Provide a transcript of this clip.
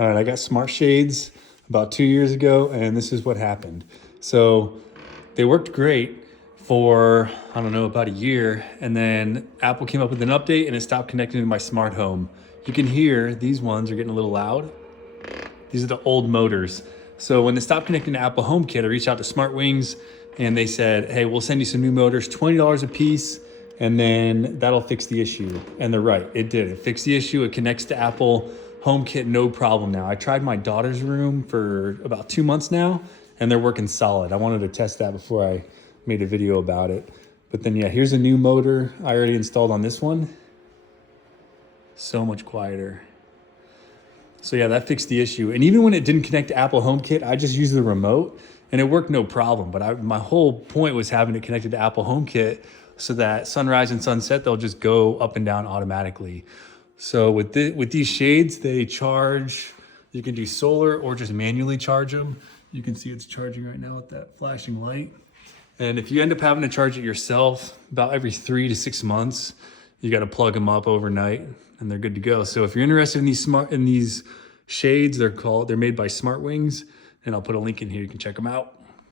All right, I got smart shades about 2 years ago, and this is what happened. So they worked great for, I don't know, about a year. And then Apple came up with an update and it stopped connecting to my smart home. You can hear these ones are getting a little loud. These are the old motors. So when they stopped connecting to Apple HomeKit, I reached out to SmartWings and they said, hey, we'll send you some new motors, $20 a piece, and then that'll fix the issue. And they're right, it did. It fixed the issue. It connects to Apple HomeKit, no problem now. I tried my daughter's room for about 2 months now, and they're working solid. I wanted to test that before I made a video about it. But then yeah, here's a new motor I already installed on this one. So much quieter. So yeah, that fixed the issue. And even when it didn't connect to Apple HomeKit, I just used the remote and it worked no problem. But my whole point was having it connected to Apple HomeKit so that sunrise and sunset, they'll just go up and down automatically. So with these shades, they charge, you can do solar or just manually charge them. You can see it's charging right now with that flashing light. And if you end up having to charge it yourself, about every 3 to 6 months, you got to plug them up overnight and they're good to go. So if you're interested in these shades, they're made by SmartWings, and I'll put a link in here. You can check them out.